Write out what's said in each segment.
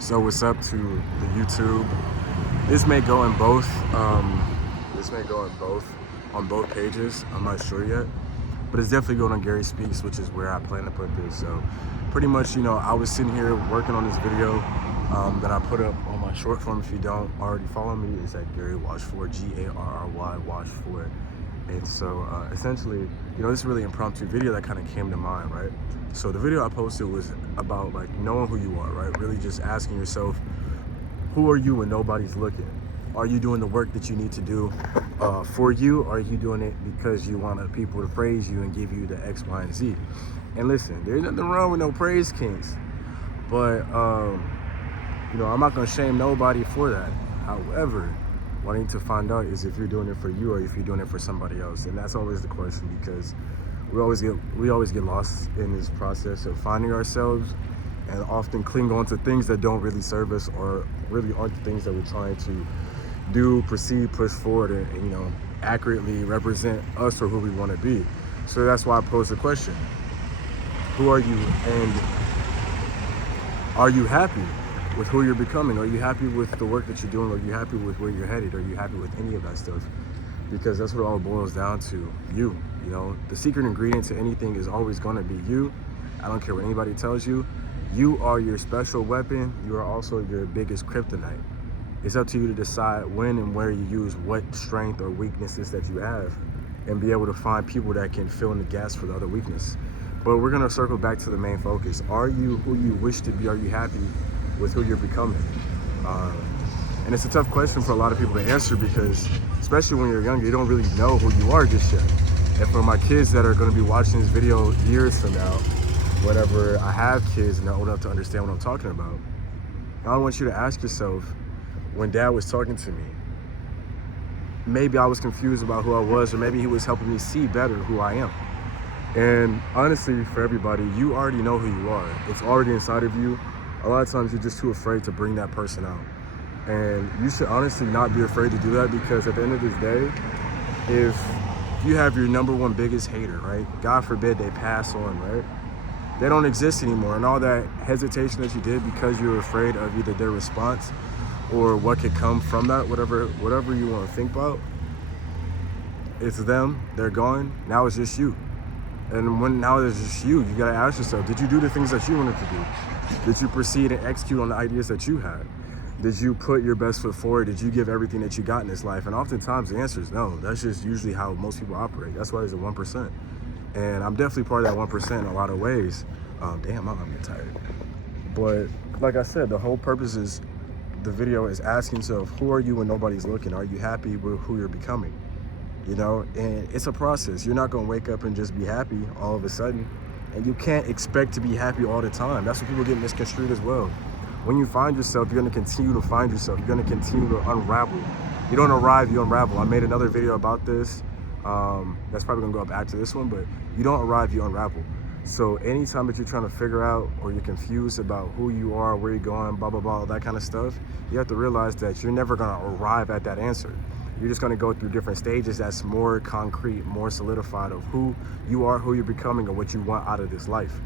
So what's up to the YouTube? This may go in both. On both pages. I'm not sure yet, but it's definitely going on Garry Speaks, which is where I plan to put this. So pretty much, I was sitting here working on this video that I put up on my short form. If you don't already follow me, it's at Garry Watch For, Garry Watch For. And so essentially, this really impromptu video that kind of came to mind, right? So the video I posted was about like knowing who you are, right? Really just asking yourself, who are you when nobody's looking? Are you doing the work that you need to do for you? Or are you doing it because you want people to praise you and give you the X, Y, and Z? And listen, there's nothing wrong with no praise kings, but I'm not gonna shame nobody for that. However, what I need to find out is if you're doing it for you or if you're doing it for somebody else. And that's always the question, because we always get lost in this process of finding ourselves and often cling on to things that don't really serve us or really aren't the things that we're trying to do, perceive, push forward, and accurately represent us or who we want to be. So that's why I posed the question: who are you, and are you happy with who you're becoming? Are you happy with the work that you're doing? Are you happy with where you're headed? Are you happy with any of that stuff? Because that's what it all boils down to. You the secret ingredient to anything is always going to be you. I don't care what anybody tells you. You are your special weapon. You are also your biggest kryptonite. It's up to you to decide when and where you use what strength or weaknesses that you have, and be able to find people that can fill in the gaps for the other weakness. But we're going to circle back to the main focus. Are you who you wish to be? Are you happy with who you're becoming? And it's a tough question for a lot of people to answer, because especially when you're younger, you don't really know who you are just yet. And for my kids that are going to be watching this video years from now, whenever I have kids and they're old enough to understand what I'm talking about, I want you to ask yourself, when Dad was talking to me, maybe I was confused about who I was, or maybe he was helping me see better who I am. And honestly, for everybody, you already know who you are. It's already inside of you. A lot of times you're just too afraid to bring that person out. And you should honestly not be afraid to do that, because at the end of this day, if you have your number one biggest hater, right? God forbid they pass on, right? They don't exist anymore. And all that hesitation that you did because you were afraid of either their response or what could come from that, whatever you want to think about, it's them, they're gone. Now it's just you. And when now it's just you gotta ask yourself, did you do the things that you wanted to do? Did you proceed and execute on the ideas that you had? Did you put your best foot forward? Did you give everything that you got in this life? And oftentimes the answer is no. That's just usually how most people operate. That's why there's a 1%. And I'm definitely part of that 1% in a lot of ways. I'm getting tired. But like I said, the whole purpose is the video is asking yourself, who are you when nobody's looking? Are you happy with who you're becoming? And it's a process. You're not going to wake up and just be happy all of a sudden. And you can't expect to be happy all the time. That's what people get misconstrued as well. When you find yourself, you're going to continue to find yourself. You're going to continue to unravel. You don't arrive, you unravel. I made another video about this. That's probably going to go up after this one, but you don't arrive, you unravel. So anytime that you're trying to figure out, or you're confused about who you are, where you're going, blah, blah, blah, that kind of stuff, you have to realize that you're never going to arrive at that answer. You're just going to go through different stages that's more concrete, more solidified of who you are, who you're becoming, and what you want out of this life.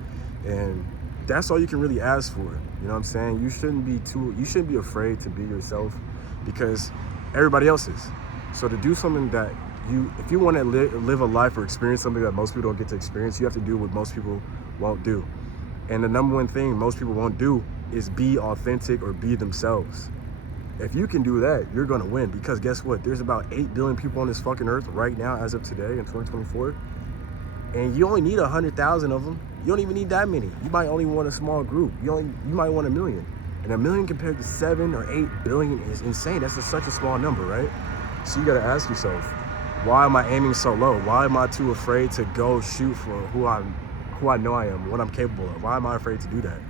And that's all you can really ask for. You know what I'm saying? You shouldn't be afraid to be yourself, because everybody else is. So to do something that if you want to live a life or experience something that most people don't get to experience, you have to do what most people won't do. And the number one thing most people won't do is be authentic or be themselves. If you can do that, you're going to win, because guess what? There's about 8 billion people on this fucking earth right now as of today in 2024. And you only need 100,000 of them. You don't even need that many. You might only want a small group. You might want 1 million. And 1 million compared to 7 or 8 billion is insane. That's such a small number, right? So you got to ask yourself, why am I aiming so low? Why am I too afraid to go shoot for who I know I am, what I'm capable of? Why am I afraid to do that?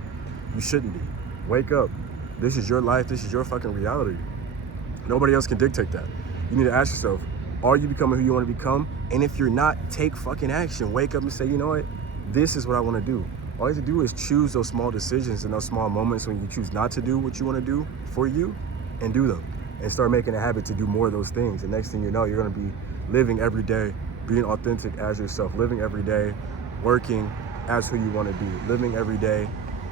You shouldn't be. Wake up. This is your life. This is your fucking reality. Nobody else can dictate that. You need to ask yourself, are you becoming who you want to become? And if you're not, take fucking action. Wake up and say, you know what? This is what I want to do. All you have to do is choose those small decisions and those small moments when you choose not to do what you want to do for you, and do them. And start making a habit to do more of those things. And next thing you know, you're going to be living every day, being authentic as yourself, living every day, working as who you want to be, living every day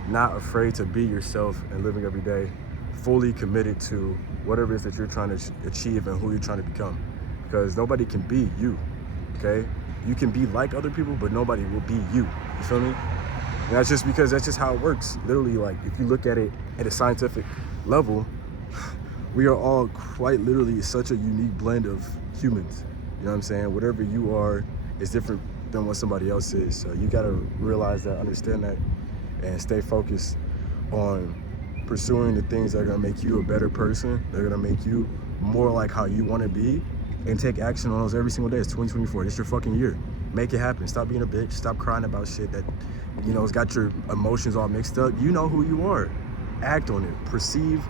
not afraid to be yourself and living every day fully committed to whatever it is that you're trying to achieve and who you're trying to become. Because nobody can be you, okay? You can be like other people, but nobody will be you. You feel me? And that's just because that's just how it works. Literally, like, if you look at it at a scientific level, we are all quite literally such a unique blend of humans. You know what I'm saying? Whatever you are is different than what somebody else is. So you gotta realize that, understand that, and stay focused on pursuing the things that are gonna make you a better person. They're gonna make you more like how you wanna be, and take action on those every single day. It's 2024, it's your fucking year. Make it happen. Stop being a bitch, stop crying about shit that, you know, has got your emotions all mixed up. You know who you are. Act on it. Perceive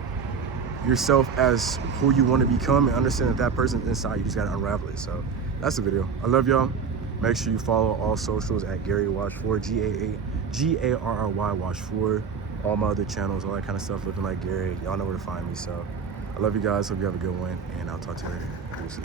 yourself as who you want to become, and understand that that person inside you just got to unravel it. So that's the video. I love y'all. Make sure you follow all socials at Garry Watch 4, Garry Watch 4. All my other channels, all that kind of stuff, looking like Garry. Y'all know where to find me. So I love you guys. Hope you have a good one, and I'll talk to you later. Deuces.